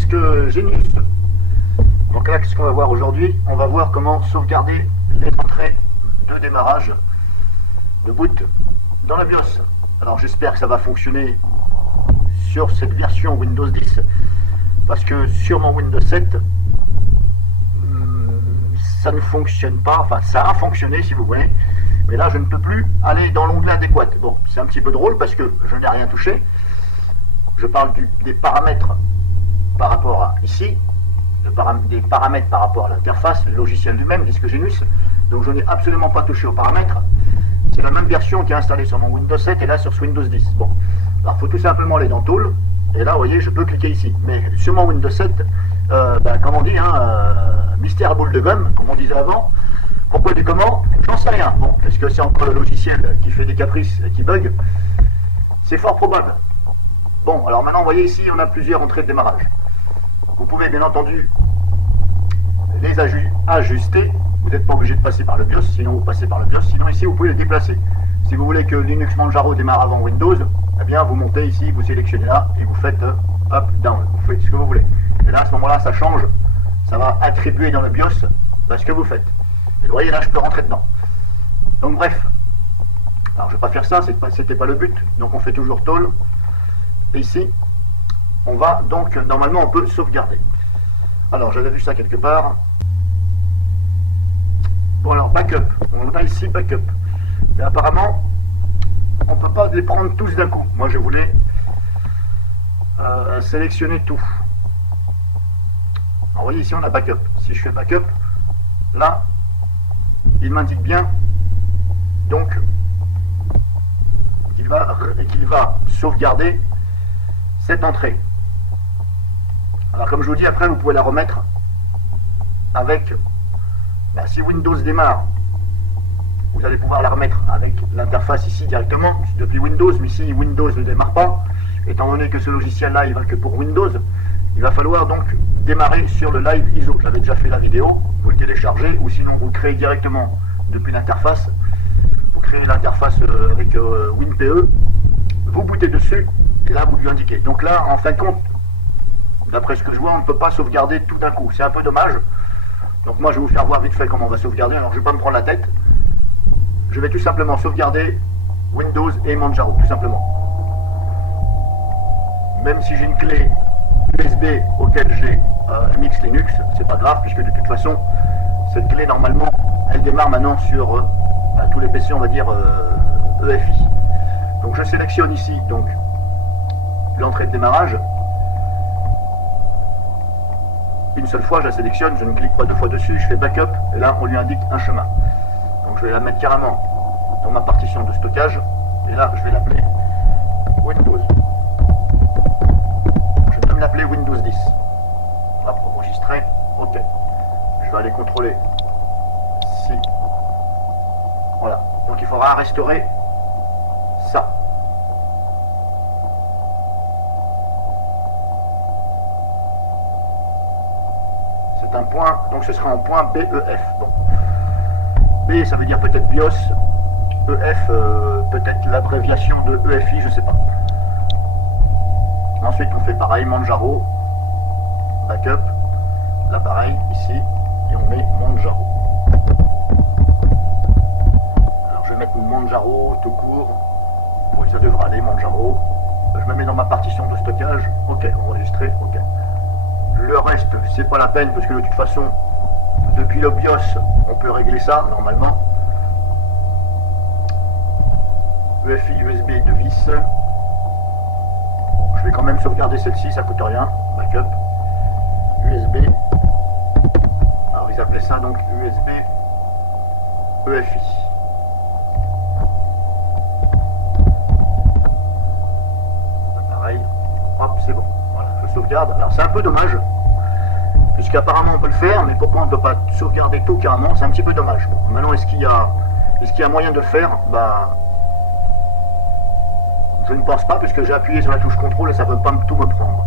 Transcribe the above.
disque Genius. Donc là, qu'est-ce qu'on va voir aujourd'hui? On va voir comment sauvegarder les entrées de démarrage de boot dans la BIOS. Alors j'espère que ça va fonctionner sur cette version Windows 10, parce que sur mon Windows 7, ça ne fonctionne pas, enfin ça a fonctionné si vous voulez, mais là je ne peux plus aller dans l'onglet adéquat. Bon, c'est un petit peu drôle parce que je n'ai rien touché. Je parle des paramètres par rapport à ici, des paramètres par rapport à l'interface, le logiciel lui-même, disque Genius. Donc je n'ai absolument pas touché aux paramètres. C'est la même version qui est installée sur mon Windows 7 et là sur ce Windows 10. Bon, alors il faut tout simplement aller dans Tool, et là vous voyez je peux cliquer ici. Mais sur mon Windows 7, comme on dit, mystère à boule de gomme, comme on disait avant. Pourquoi du comment? J'en sais rien. Bon, est-ce que c'est encore le logiciel qui fait des caprices et qui bug? C'est fort probable. Bon, alors maintenant, vous voyez ici, on a plusieurs entrées de démarrage. Vous pouvez bien entendu les ajuster. Vous n'êtes pas obligé de passer par le BIOS, sinon vous passez par le BIOS. Sinon ici, vous pouvez les déplacer. Si vous voulez que Linux Manjaro démarre avant Windows, eh bien, vous montez ici, vous sélectionnez là, et vous faites up, down. Vous faites ce que vous voulez. Et là, à ce moment-là, ça change. Ça va attribuer dans le BIOS ce que vous faites. Et vous voyez, là, je peux rentrer dedans. Donc, bref. Alors, je ne vais pas faire ça, c'était pas le but. Donc, on fait toujours Toll. Et ici, on va donc, normalement, on peut sauvegarder. Alors, j'avais vu ça quelque part. Bon, alors, backup. On a ici backup. Mais apparemment, on ne peut pas les prendre tous d'un coup. Moi, je voulais sélectionner tout. Alors, vous voyez, ici, on a backup. Si je fais backup, là, il m'indique bien, donc, qu'il va sauvegarder cette entrée. Alors comme je vous dis, après vous pouvez la remettre avec, si Windows démarre, vous allez pouvoir la remettre avec l'interface ici directement depuis Windows. Mais si Windows ne démarre pas, étant donné que ce logiciel là il va que pour Windows, il va falloir donc démarrer sur le Live ISO. J'avais déjà fait la vidéo, vous le téléchargez, ou sinon vous le créez directement depuis l'interface. Vous créez l'interface avec WinPE, vous bootez dessus, et là vous lui indiquez. Donc là, en fin de compte, d'après ce que je vois, on ne peut pas sauvegarder tout d'un coup. C'est un peu dommage. Donc moi, je vais vous faire voir vite fait comment on va sauvegarder. Alors je ne vais pas me prendre la tête. Je vais tout simplement sauvegarder Windows et Manjaro, tout simplement. Même si j'ai une clé USB auquel j'ai MX Linux, c'est pas grave, puisque de toute façon, cette clé, normalement, elle démarre maintenant sur tous les PC, on va dire, EFI. Donc je sélectionne ici, donc, l'entrée de démarrage. Une seule fois, je la sélectionne, je ne clique pas deux fois dessus, je fais backup, et là, on lui indique un chemin. Donc je vais la mettre carrément dans ma partition de stockage, et là, je vais l'appeler Windows. Je vais même l'appeler Windows 10. Hop, enregistrer, ok. Je vais aller contrôler si. Voilà, donc il faudra restaurer ça. C'est un point, donc ce sera en point BEF. Bon. B, ça veut dire peut-être BIOS. EF, peut-être l'abréviation de EFI, je sais pas. Ensuite, on fait pareil, Manjaro, backup. Là, pareil, ici, et on met Manjaro. Alors, je vais mettre Manjaro tout court. Oui, ça devrait aller, Manjaro. Je me mets dans ma partition de stockage. Ok, enregistré, ok. Le reste, c'est pas la peine parce que de toute façon, depuis le BIOS, on peut régler ça normalement. EFI USB de vis. Je vais quand même sauvegarder celle-ci, ça coûte rien. Backup. USB. Alors ils appelaient ça donc USB EFI. Pareil. Hop, c'est bon. Voilà, je sauvegarde. Alors c'est un peu dommage. Puisqu'apparemment on peut le faire, mais pourquoi on ne peut pas sauvegarder tout carrément? C'est un petit peu dommage. Bon, maintenant, est-ce qu'il y a moyen de le faire? Je ne pense pas, puisque j'ai appuyé sur la touche contrôle et ça ne veut pas tout me prendre.